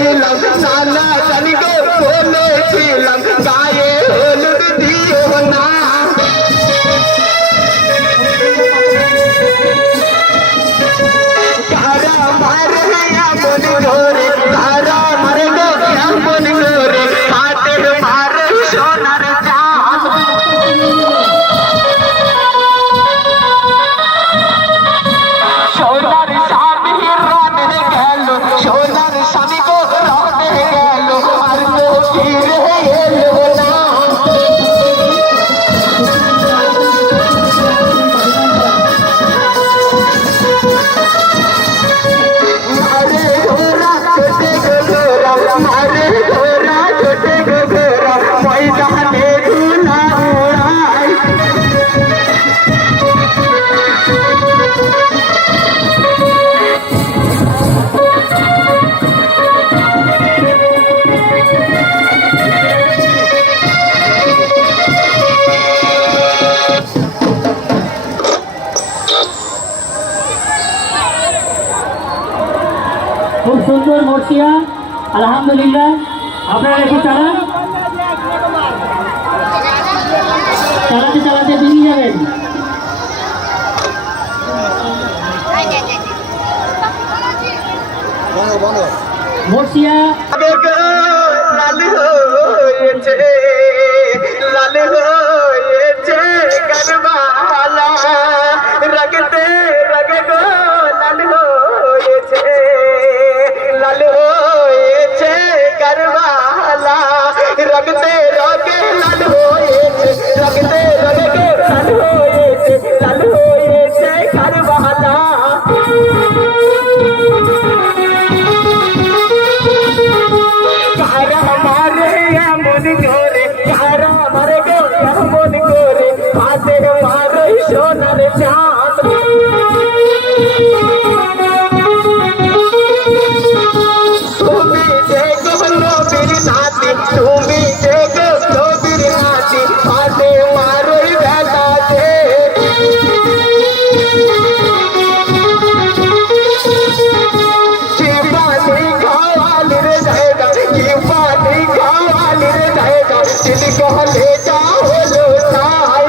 বলেছিলাম নানা জানিকে বলেছিলাম গায়ে হলুদ দিও না তারা মারে এমন করে তারা মারে গো এমন করে হাতের মারে সোনার চাঁদ সোনার স্বামী রানে গেল সোনার স্বামী গো রানে গেল আর তো ফিরে এলো না মারে ঘোড়া ছোটে ঘোড়া মারে ঘোড়া ছোটে ঘোড়া ময়দানে ধুলা উড়ায় খুব সুন্দর মর্সিয়া আলহামদুলিল্লাহ আপনারা একটু চালান চালাতে চালাতে বেরিয়ে যাবেন মর্সিয়া লাল হয়েছে লাল হয়েছে কারবালা রগতে রগে গো লাল হয়েছে লাল হয়েছে কারবালা রগতে রগে লাল হয়েছে রগতে রগে লাল হয়েছে লাল হয়েছে কারবালা কারা মারে এমন করে কারা মারে গো এমন করে হাতের মারে সোনার চাঁদ তুমি যে গো নবীর নাতি তুমি যে গো নবীর নাতি হাতে মারে বেটাতে কি পানি খাওয়ালি রে জায়গা কি পানি খাওয়ালি রে জায়গা দিল কহলে যা হলো তাই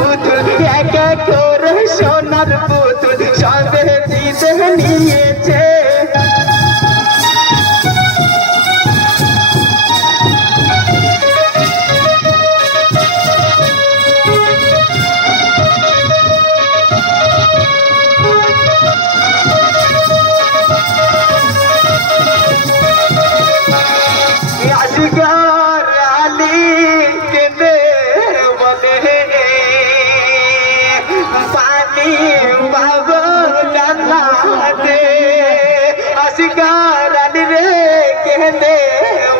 পুতুল এক এক করে সোনার পুতুল সবে জিতে নিয়েছে আসগর আলী কেঁদে বলে পানি বাবু জান্নাতে আসগর আলী রে কেঁদে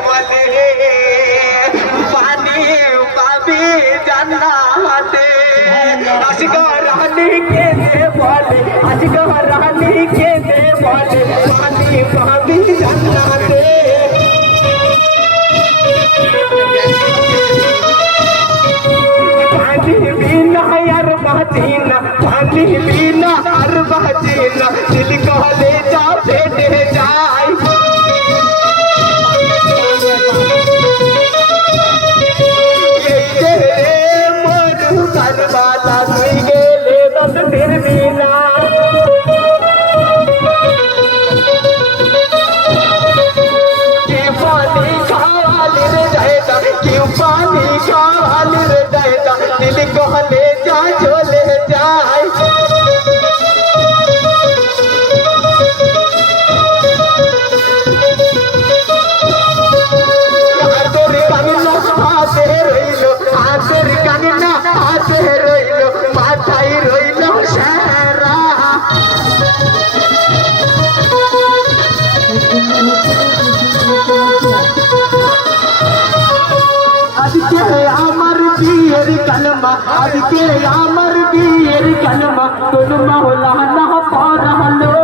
বলে পানি পাবি জান্নাতে আসগর আলী কেঁদে বলে আসগর আলী কেঁদে বলে পানি পাবি জান্নাতে पानी बिना यार बाजीना पानी बिना हर बाजीना दिल को ले जा बेटे जाए ये तेरे मनु करवाला कोई गेले दस दिन बिना क्यों पानी खावाले रे जाएगा क्यों पानी खावाले रे जाएगा दिल को ले जा चले जाए हाथेर कांगना हाथे रइलो हाथेर कांगना हाथे रइलो माथाय रइलो शेरा আজকে আমার বিয়ের কালমা আজকে আমার বিয়ের কালমা কোন মাওলানা পড়ালো